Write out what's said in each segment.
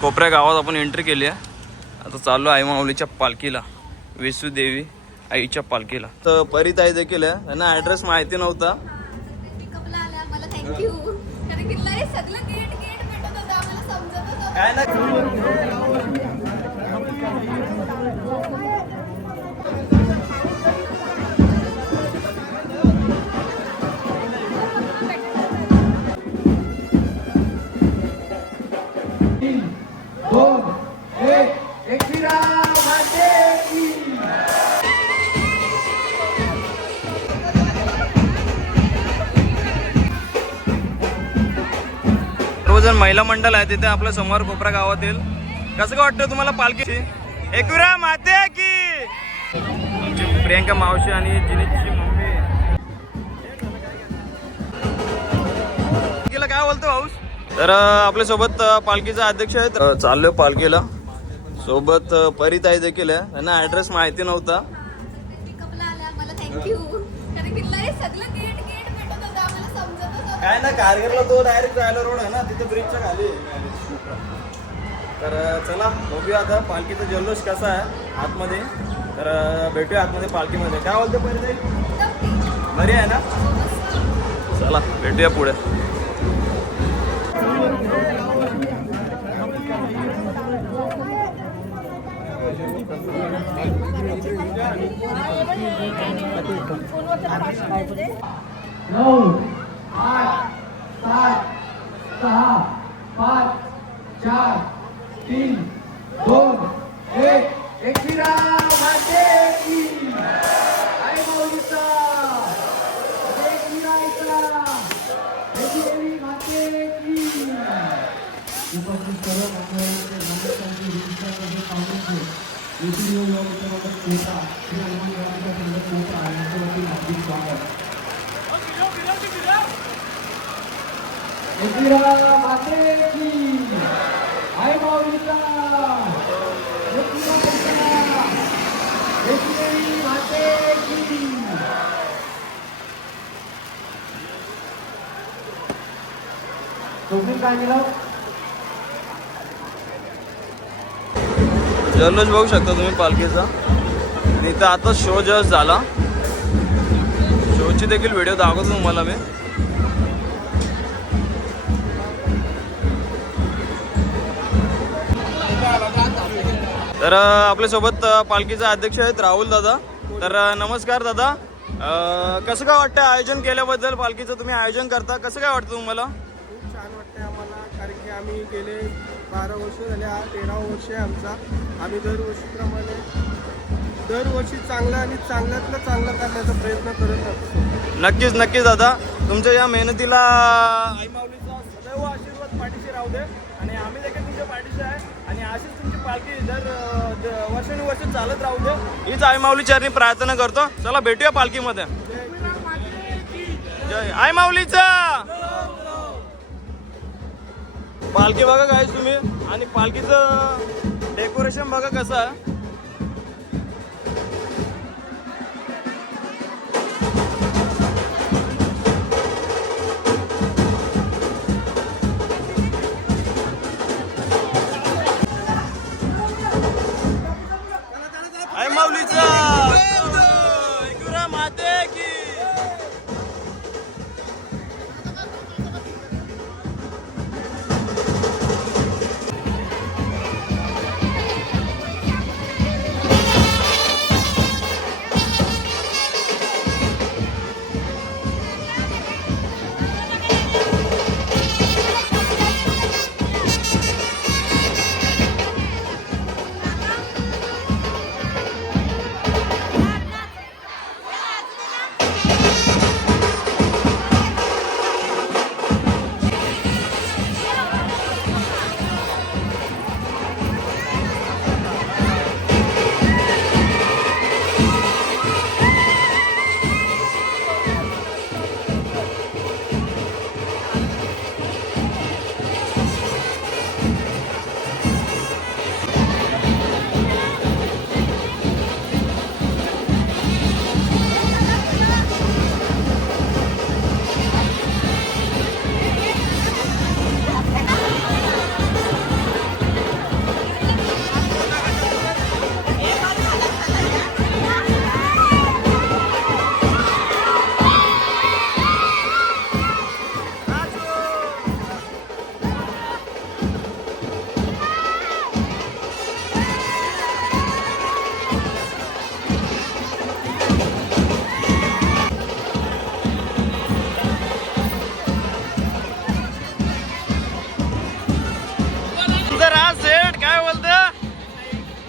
कोपऱ्या गावात आपण एंट्री केली आहे. आता चाललो आई माऊलीच्या पालखीला, विसुदेवी आईच्या पालखीला. तर परिताई देखील आहे, त्यांना ॲड्रेस माहिती नव्हता. काय ना सर्वजण महिला मंडळ आहे तिथे आपल्या समोर कोपरा गावातील. कसं काय वाटतं तुम्हाला पालखी? एकविरा माते की आमची प्रियंका मावशी आणि जिनीची मम्मी. पालखीला काय बोलतो भाऊस? तर आपल्या सोबत पालखीचा अध्यक्ष आहेत. चाललोय पालखीला. सोबत परिताई देखील आहे, त्यांना ऍड्रेस माहिती नव्हता. काय ना कारगिरला तो डायरेक्ट जायला रोड आहे ना, तिथे ब्रिजच्या खाली. तर चला बघूया आता पालखीचा जल्लोष कसा आहे आतमध्ये. तर भेटूया आतमध्ये पालखीमध्ये. काय बोलतो परिताई? बरी आहे ना? चला भेटूया पुढे. नऊ 8 7 6 5 4 3 2 1 एकविरा माते की आई माऊलीचा एकविराचा एकविरी माते की. उपस्थित सर्व मंडळांचे नमस्कारांची विनंती पाहून एकविरा लोकांचा कोटा श्री हनुमानच्या संदर्भात कोटा यांच्या वतीने हार्दिक स्वागत. एकविरा माते की आई माऊलीचा एकविरी माते की. तुम्ही काय केलं? जल्लोष बघू शकता तुम्ही पालखीचा. इथं आता शो जस्ट झाला. शोची देखील व्हिडिओ दाखवतो तुम्हाला मी. तर आपल्यासोबत पालखीचा अध्यक्ष आहेत राहुल दादा. तर नमस्कार दादा. कसं काय वाटतं आयोजन केल्याबद्दल? पालखीचं तुम्ही आयोजन करता, कसं काय वाटतं तुम्हाला? खूप छान वाटतं आम्हाला, कारण की आम्ही गेले 12 वर्ष झाले, हा 13वा वर्ष आहे आमचा. आम्ही दरवर्षी चांगलं आणि चांगल्यातलं चांगलं करण्याचा प्रयत्न करत असतो. नक्कीच नक्कीच दादा, तुमच्या या मेहनतीला आई माऊलीचा सदैव आशीर्वाद पाठीशी राहू दे. आणि आम्ही देखील तुमच्या पाठीशी आहे आणि अशीच तुमची पालखी दर वर्षानुवर्ष चालत राहू दे, हीच आई माऊली चरणी प्रार्थना करतो. चला भेटूया पालखीमध्ये. जय आई माऊलीचा. पालखी बघा काय तुम्ही, आणि पालखीचं डेकोरेशन बघा कसं आहे. आई माऊलीचा एकविरा माते की.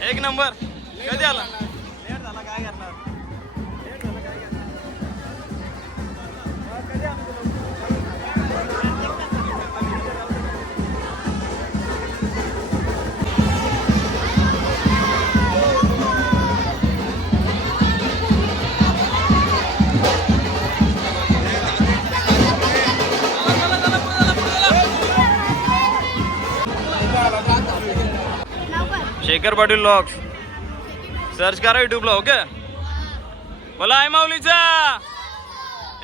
एक नंबर. कधी आला? लेट झाला काय करणार? लेट झाला काय करणार? कधी आला तुला? शेखर पाटील लॉक्स सर्च करा युट्यूबला. ओके बोला आई माऊलीचा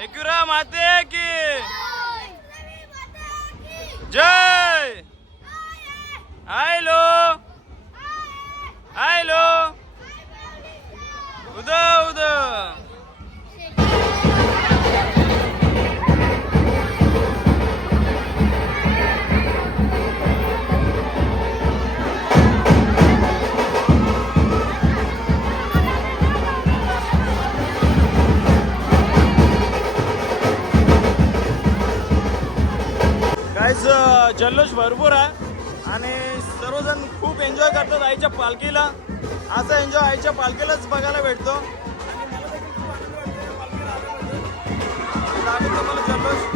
एकविरा माते की जय. हॅलो हॅलो उदा उदा. गाईस जल्लोष भरपूर आहे आणि सर्वजण खूप एन्जॉय करतात आईच्या पालखीला. असा एन्जॉय आईच्या पालखीलाच बघायला भेटतो आणि मला देखील खूप आनंद वाटतो या पालखीला आल्याबद्दल. लागेल तुम्हाला जल्लोष.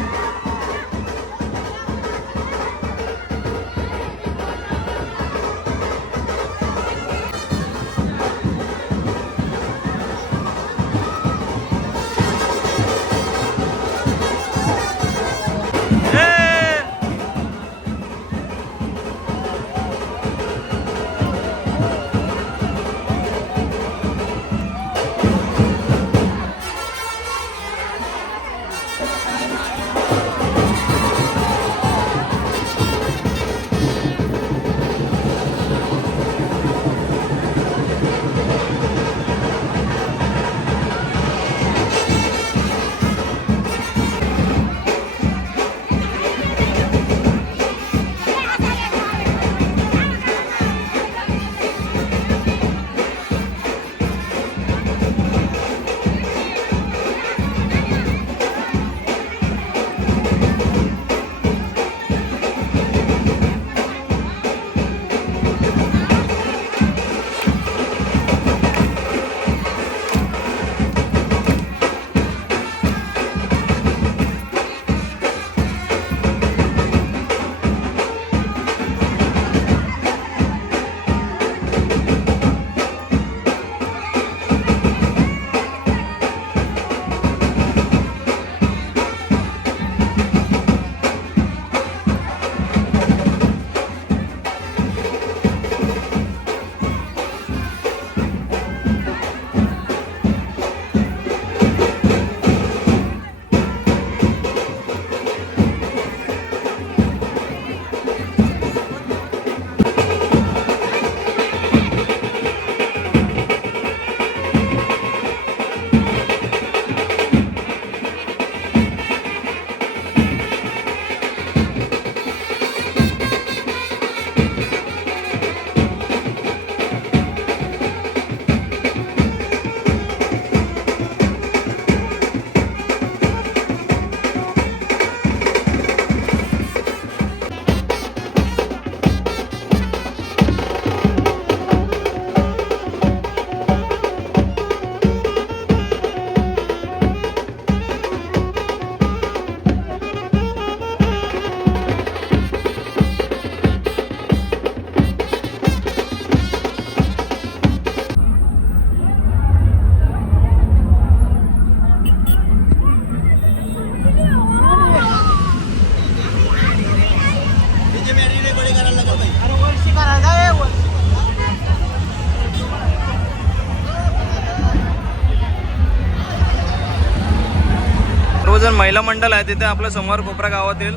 सर्वजण महिला मंडळ आहे तिथे आपल्या समोर कोपरा गावातील.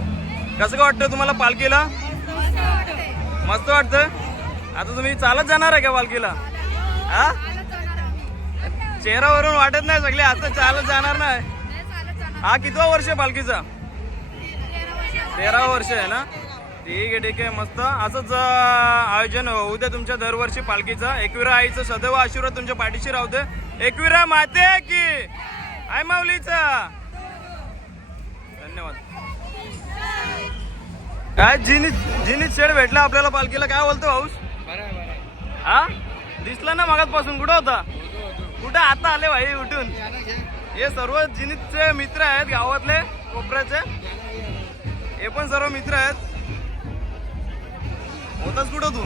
कसं काय वाटतं तुम्हाला पालखीला? मस्त वाटतं. आता तुम्ही चालत जाणार आहे का पालखीला? हा, चेहऱ्यावरून वाटत नाही सगळे आता चालत जाणार नाही. हा कितवा वर्ष आहे पालखीचा? 13वा वर्ष आहे ना. ठीक आहे ठीक आहे मस्त. असंच आयोजन होऊ द्या तुमच्या दरवर्षी पालखीचा. एकविरा आईचं सदैव आशीर्वाद तुमच्या पाठीशी राहू दे. एकविरा माते की आई माऊलीचा. धन्यवाद. काय जिनीत शेड भेटला आपल्याला पालखीला. काय बोलतो भाऊस? हा दिसला ना मगाचपासून, कुठं होता? कुठं आता आले भाई उठून? हे सर्व जिनीतचे मित्र आहेत गावातले कोपऱ्याचे, हे पण सर्व मित्र आहेत. होताच कुठं तू?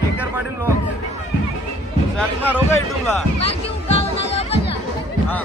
शेखर पाटील लोक सर्च मारो का यूट्यूबला? हा.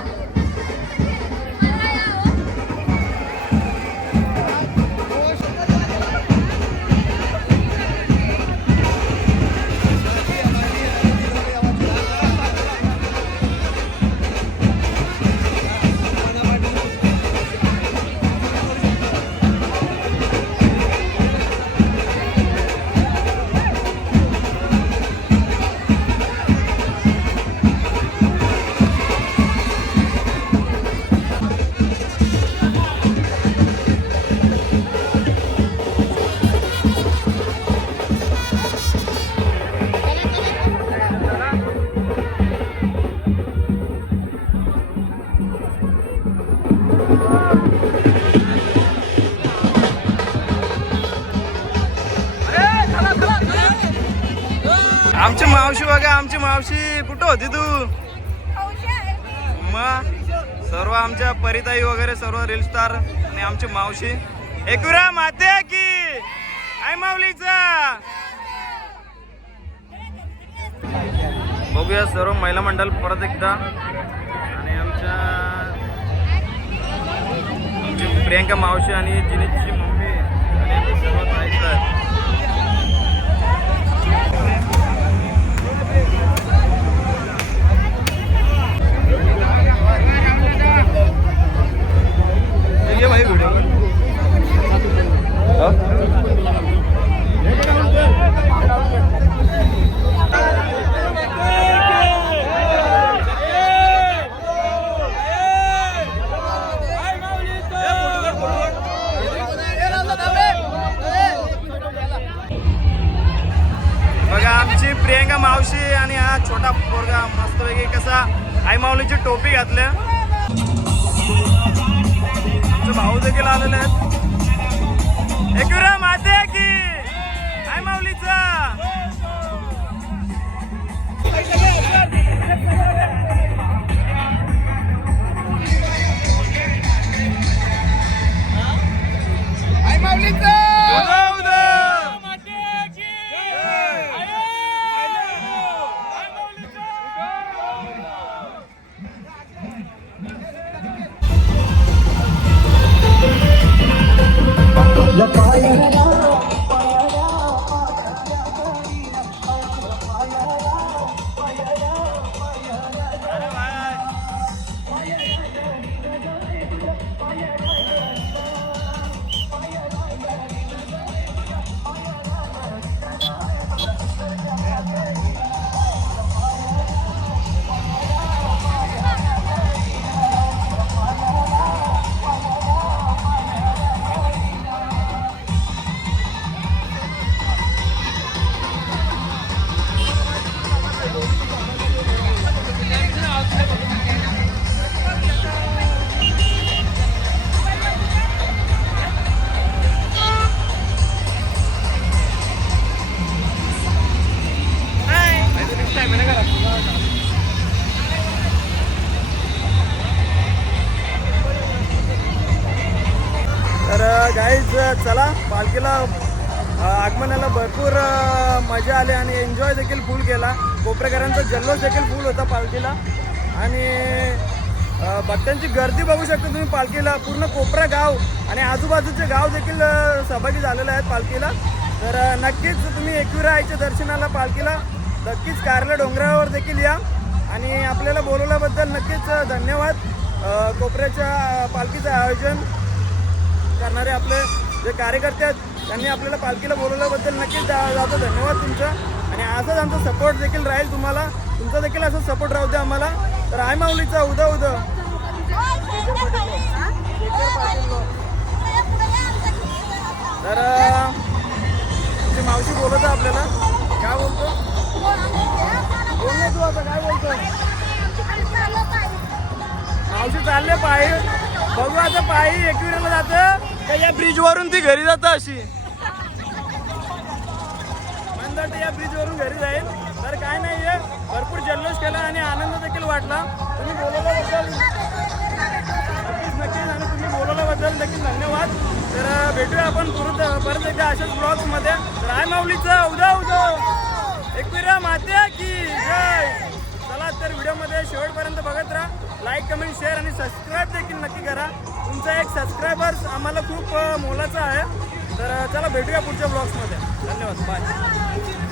आमची मावशी बघा, आमची मावशी कुठं होती तू? मग सर्व आमच्या परिताई वगैरे सर्व रील स्टार आणि आमची मावशी. एकविरा माते की आई माऊलीचा. बघूया सर्व महिला मंडळ परत एकदा. आणि आमच्या प्रियंका मावशी आणि जिनीची मम्मी आणि सर्व जायचं. भाई व्हिडिओ बघा आमची प्रियंका मावशी आणि हा छोटा पोरगा मस्तपैकी कसा आई माऊलीची टोपी घातल्या. भाऊ देखील आलेले आहेत. एकविरा माते की आई माऊलीचा. आई माऊलीचा. गाईज चला पालखीला आगमनाला भरपूर मजा आली आणि एन्जॉय देखील फुल केला. कोपरेकरांचा जल्लोष देखील फुल होता पालखीला. आणि भक्तांची गर्दी बघू शकता तुम्ही पालखीला. पूर्ण कोपरा गाव आणि आजूबाजूचे गाव देखील सहभागी झालेले आहेत पालखीला. तर नक्कीच तुम्ही एकविरा आईच्या दर्शनाला पालखीला नक्कीच कारला डोंगरावर देखील या. आणि आपल्याला बोलवल्याबद्दल नक्कीच धन्यवाद. कोपऱ्याच्या पालखीचं आयोजन करणारे आपले जे कार्यकर्ते आहेत त्यांनी आपल्याला पालखीला बोलवल्याबद्दल नक्कीच जातो धन्यवाद तुमचा. आणि असाच आमचा सपोर्ट देखील राहील तुम्हाला. तुमचा देखील असाच सपोर्ट राहू द्या आम्हाला. तर आई माऊलीचा उदा उदा. तर तुमची मावशी बोलत आहे आपल्याला. काय बोलतो? बोल ना तू आता काय बोलतो? मावशी चालले पायी. बघू आता पायी एकविराला जातं का या ब्रिजवरून ती घरी जातं अशी. म्हणतात या ब्रिजवरून घरी जाईल. तर काय नाही आहे, भरपूर जल्लोष केला आणि आनंद देखील वाटला. तुम्ही बोलवल्याबद्दल नक्कीच आणि तुम्ही बोलवल्याबद्दल देखील धन्यवाद. तर भेटूया आपण परत एकदा अशाच ब्लॉग्समध्ये. राय माऊलीचं उद्या एकविरा माते की जय. चला तर व्हिडिओमध्ये शेवटपर्यंत बघत राहा. लाईक कमेंट शेअर आणि सबस्क्राईब देखील नक्की करा. तुमचा एक सबस्क्रायबर्स आम्हाला खूप मोलाचा आहे. तर चला भेटूया पुढच्या ब्लॉग्समध्ये. धन्यवाद. बाय.